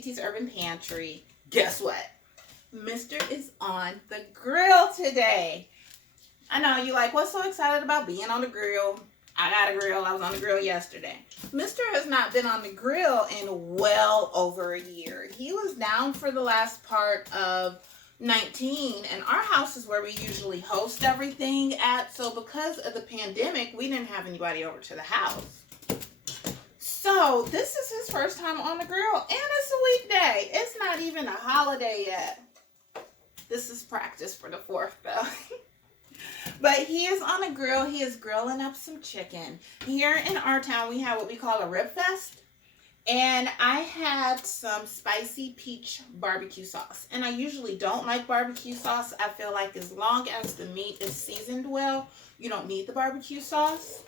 TT's Urban Pantry. Guess what? Mr. is on the grill today. I know you're like, what's so excited about being on the grill? I got a grill. I was on the grill yesterday. Mr. has not been on the grill in well over a year. He was down for the last part of 19, and our house is where we usually host everything at. So because of the pandemic, we didn't have anybody over to the house. So this is his first time on the grill, and it's a weekday. It's not even a holiday yet. This is practice for the 4th, though. But he is on a grill. He is grilling up some chicken. Here in our town, we have what we call a rib fest. And I had some spicy peach barbecue sauce. And I usually don't like barbecue sauce. I feel like as long as the meat is seasoned well, you don't need the barbecue sauce.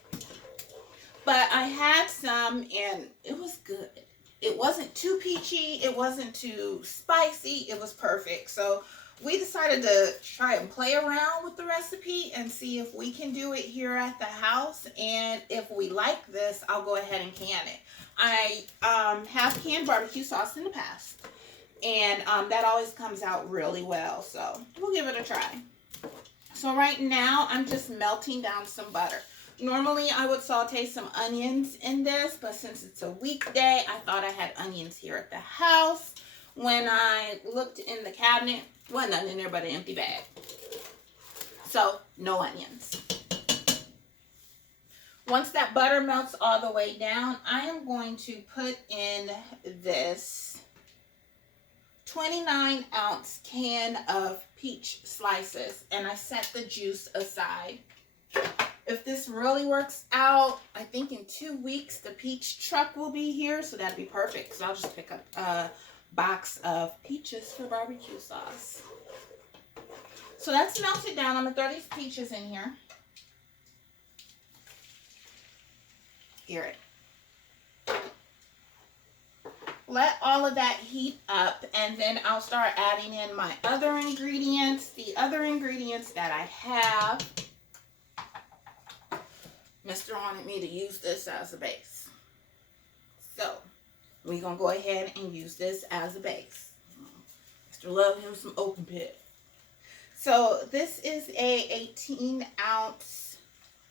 But I had some, and it was good. It wasn't too peachy. It wasn't too spicy. It was perfect. So we decided to try and play around with the recipe and see if we can do it here at the house. And if we like this, I'll go ahead and can it. I have canned barbecue sauce in the past, and that always comes out really well. So we'll give it a try. So right now, I'm just melting down some butter. Normally, I would saute some onions in this, but since it's a weekday, I thought I had onions here at the house. When I looked in the cabinet, wasn't nothing in there but an empty bag. So, no onions. Once that butter melts all the way down, I am going to put in this 29-ounce can of peach slices, and I set the juice aside. If this really works out, I think in 2 weeks the peach truck will be here, so that'd be perfect, because I'll just pick up a box of peaches for barbecue sauce. So that's melted down. I'm going to throw these peaches in here. Hear it. Let all of that heat up, and then I'll start adding in my other ingredients. The other ingredients that I have, Mr. wanted me to use this as a base. So we're going to go ahead and use this as a base. Mr. love him some open pit. So this is a 18-ounce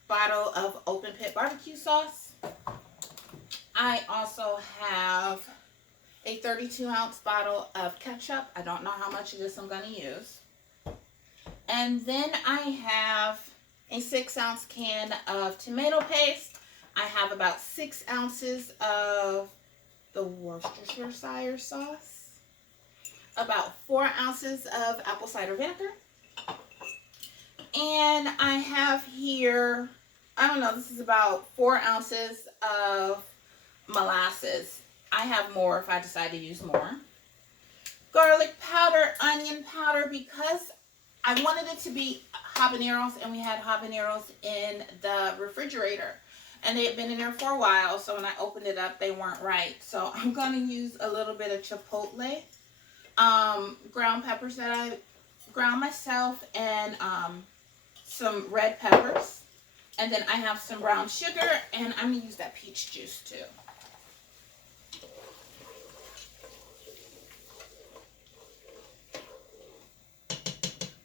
bottle of open pit barbecue sauce. I also have a 32-ounce bottle of ketchup. I don't know how much of this I'm going to use. And then I have a 6-ounce can of tomato paste. I have about 6 ounces of the Worcestershire sauce, about 4 ounces of apple cider vinegar, and I have here, I don't know, this is about 4 ounces of molasses. I have more if I decide to use more. Garlic powder, onion powder, because I wanted it to be habaneros, and we had habaneros in the refrigerator. And they had been in there for a while, so when I opened it up, they weren't right. So I'm going to use a little bit of chipotle, ground peppers that I ground myself, and some red peppers. And then I have some brown sugar, and I'm going to use that peach juice too.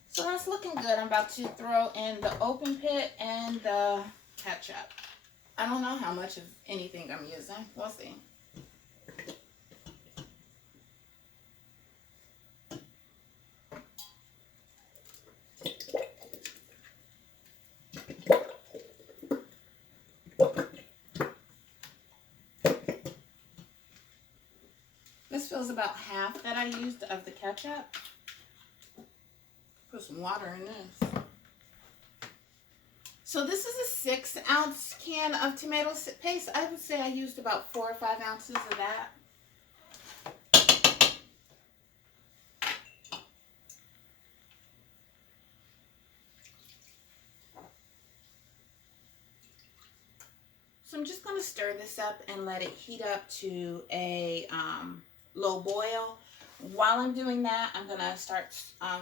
So that's looking good. I'm about to throw in the open pit and the ketchup. I don't know how much of anything I'm using. We'll see. This feels about half that I used of the ketchup. Put some water in this. So this is a 6-ounce can of tomato paste. I would say I used about 4 or 5 ounces of that. So I'm just going to stir this up and let it heat up to a low boil. While I'm doing that, I'm going to start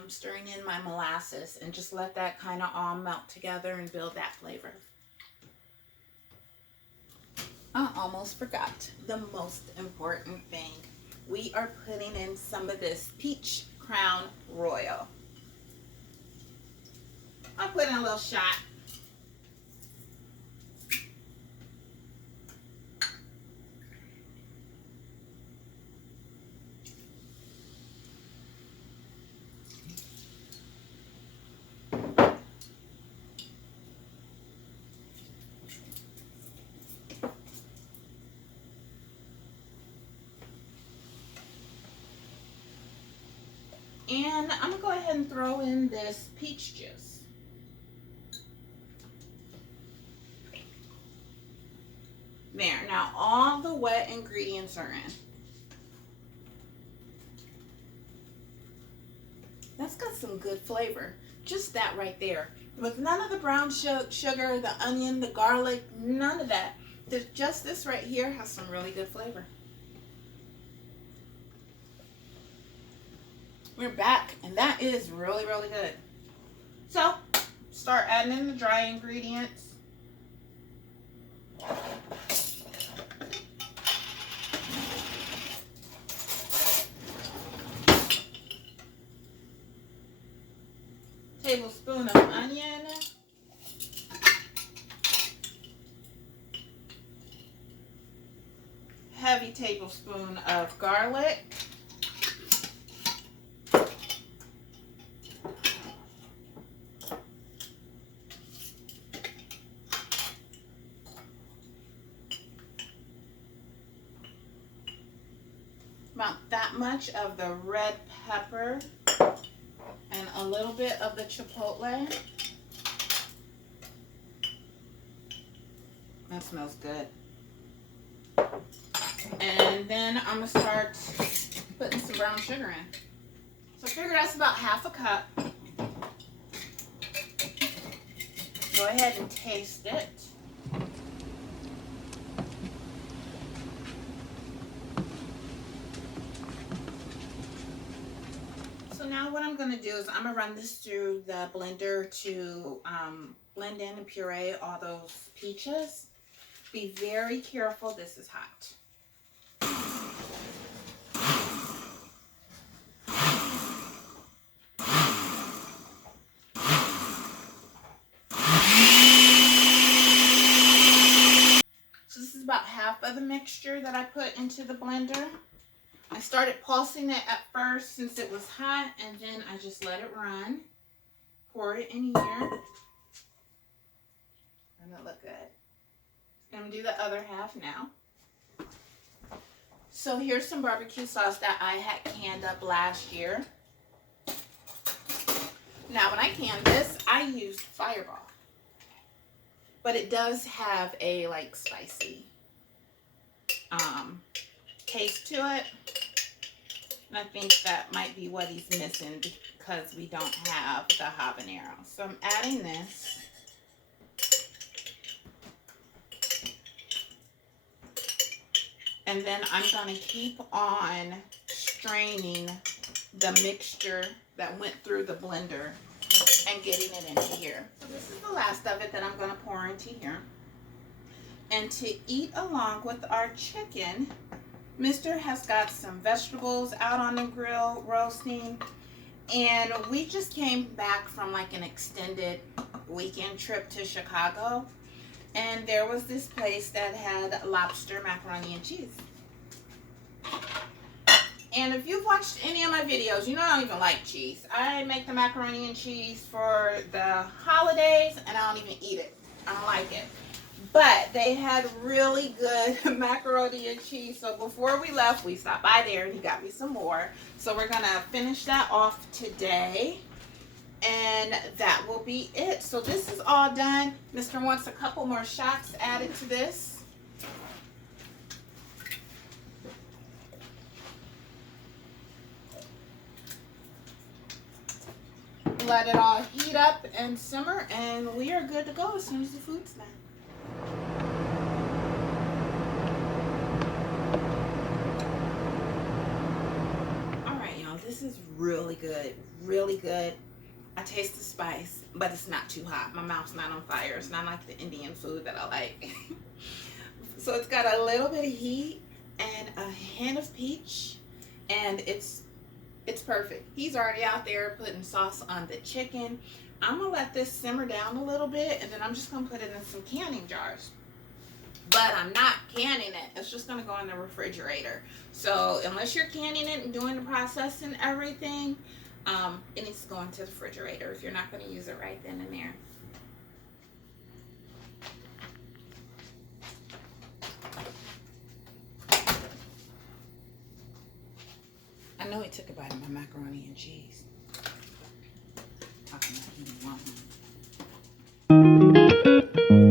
stirring in my molasses and just let that kind of all melt together and build that flavor. I almost forgot the most important thing. we are putting in some of this peach crown royal. I'll put in a little shot. And I'm gonna go ahead and throw in this peach juice. There, now all the wet ingredients are in. That's got some good flavor. Just that right there. With none of the brown sugar, the onion, the garlic, none of that. Just this right here has some really good flavor. We're back, and that is really, really good. So, start adding in the dry ingredients. Tablespoon of onion. Heavy tablespoon of garlic. About that much of the red pepper and a little bit of the chipotle. That smells good. And then I'm gonna start putting some brown sugar in. So I figure that's about half a cup. Go ahead and taste it. Now what I'm going to do is I'm going to run this through the blender to blend in and puree all those peaches. Be very careful, this is hot. So this is about half of the mixture that I put into the blender. I started pulsing it at first since it was hot, and then I just let it run. Pour it in here. And it look good. I'm going to do the other half now. So here's some barbecue sauce that I had canned up last year. Now when I canned this, I used Fireball. But it does have a like spicy taste to it. And I think that might be what he's missing because we don't have the habanero. So I'm adding this. And then I'm going to keep on straining the mixture that went through the blender and getting it into here. So this is the last of it that I'm going to pour into here. And to eat along with our chicken, Mr. has got some vegetables out on the grill roasting, and we just came back from like an extended weekend trip to Chicago, and there was this place that had lobster macaroni and cheese. And if you've watched any of my videos, you know I don't even like cheese. I make the macaroni and cheese for the holidays, and I don't even eat it. I don't like it. But they had really good macaroni and cheese. So before we left, we stopped by there and he got me some more. So we're going to finish that off today. And that will be it. So this is all done. Mr. wants a couple more shots added to this. Let it all heat up and simmer. And we are good to go as soon as the food's done. This is really good, really good. I taste the spice, but it's not too hot. My mouth's not on fire. It's not like the Indian food that I like. So it's got a little bit of heat and a hint of peach. and it's perfect. He's already out there putting sauce on the chicken. I'm gonna let this simmer down a little bit, and then I'm just gonna put it in some canning jars. But I'm not canning it. It's just gonna go in the refrigerator. So unless you're canning it and doing the process and everything, it needs to go into the refrigerator if you're not gonna use it right then and there. I know he took a bite of my macaroni and cheese. Talking about he didn't want one.